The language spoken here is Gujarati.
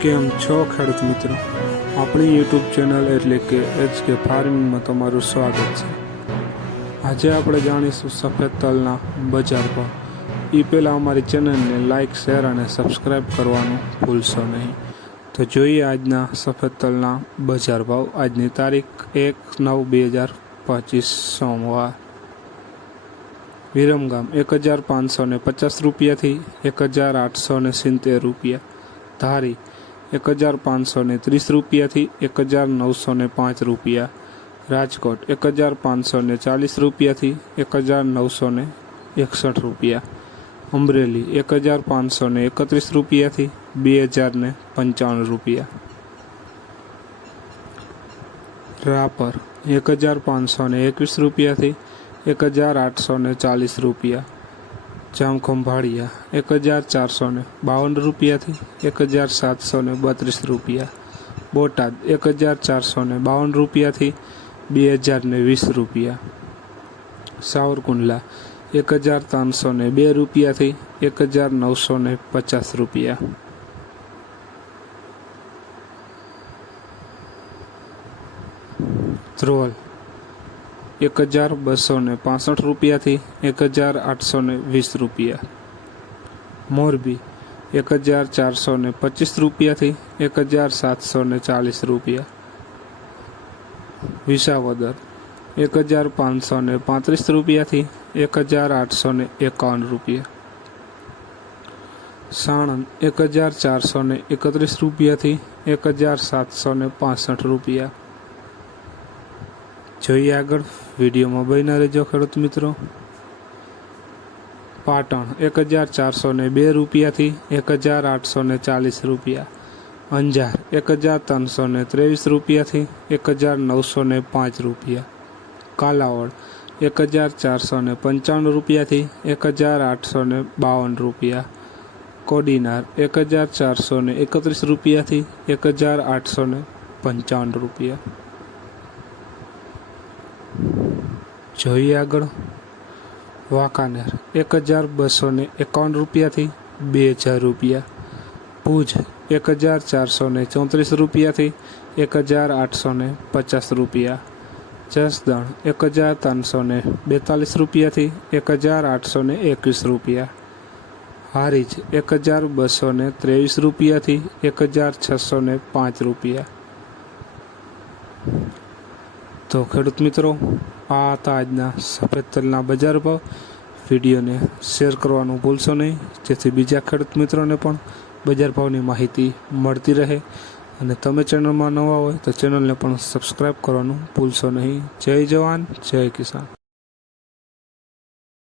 કેમ છો ખેડૂત મિત્રો, આપણી યુટ્યુબ ચેનલ એટલે કે HK ફાર્મિંગમાં તમારું સ્વાગત છે। આજે આપણે જાણીશું સફેદ તલના બજાર ભાવ। એ પહેલાં અમારી ચેનલને લાઇક, શેર અને સબસ્ક્રાઈબ કરવાનું ભૂલશો નહીં। તો જોઈએ આજના સફેદ તલના બજાર ભાવ। આજની તારીખ 1/9/2025 સોમવાર। વિરમગામ 1550 રૂપિયાથી 1870 રૂપિયા। ધારી 1530 રૂપિયાથી 1905 રૂપિયા। રાજકોટ 1540 રૂપિયાથી 1961 રૂપિયા। અમરેલી 1531 રૂપિયાથી 2055 રૂપિયા। રાપર 1521 રૂપિયાથી 1840 રૂપિયા। જામખંભાળિયા 1452 રૂપિયાથી 1732 રૂપિયા। બોટાદ 1452 રૂપિયાથી 2020 રૂપિયા। સાવરકુંડલા 1302 રૂપિયાથી 1950 રૂપિયા। ધ્રોલ 1265 રૂપિયાથી 1820 રૂપિયા। મોરબી 1425 રૂપિયાથી 1740 રૂપિયા। વિસાવદર 1535 રૂપિયાથી 1851 રૂપિયા। સાણંદ 1431 રૂપિયાથી 1765 રૂપિયા। જોઈએ આગળ, વિડીયોમાં બન્યા રહેજો ખેડૂત મિત્રો। પાટણ 1402 રૂપિયાથી 1840 રૂપિયા। અંજાર 1323 રૂપિયાથી 1905 રૂપિયા। કાલાવડ 1495 રૂપિયાથી 1852 રૂપિયા। કોડીનાર 1431 રૂપિયાથી 1855 રૂપિયા। જોઈએ આગળ, વાંકાનેર 1251 રૂપિયાથી 2000 રૂપિયા। ભુજ 1434 રૂપિયાથી 1850 રૂપિયા। જસદણ 1342 રૂપિયાથી 1821 રૂપિયા। હારીજ 1223 રૂપિયાથી 1605 રૂપિયા। તો ખેડૂત મિત્રો, આ હતા આજના સફેદ તલના બજાર ભાવ। વિડીયોને શેર કરવાનું ભૂલશો નહીં, જેથી બીજા ખેડૂત મિત્રોને પણ બજાર ભાવની માહિતી મળતી રહે। અને તમે ચેનલમાં નવા હોય તો ચેનલને પણ સબસ્ક્રાઈબ કરવાનું ભૂલશો નહીં। જય જવાન, જય કિસાન।